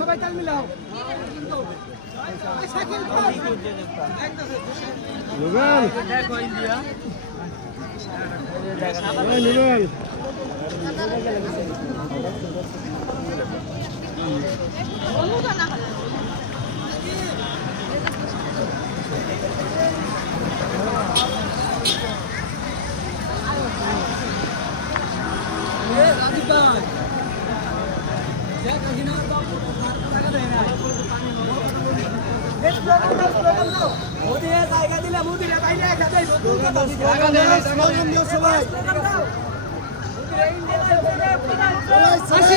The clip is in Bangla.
সবাই তাল মিলাও ভাই জায়গা দিলে মোদি বাইরে খাবে সবাই হাসি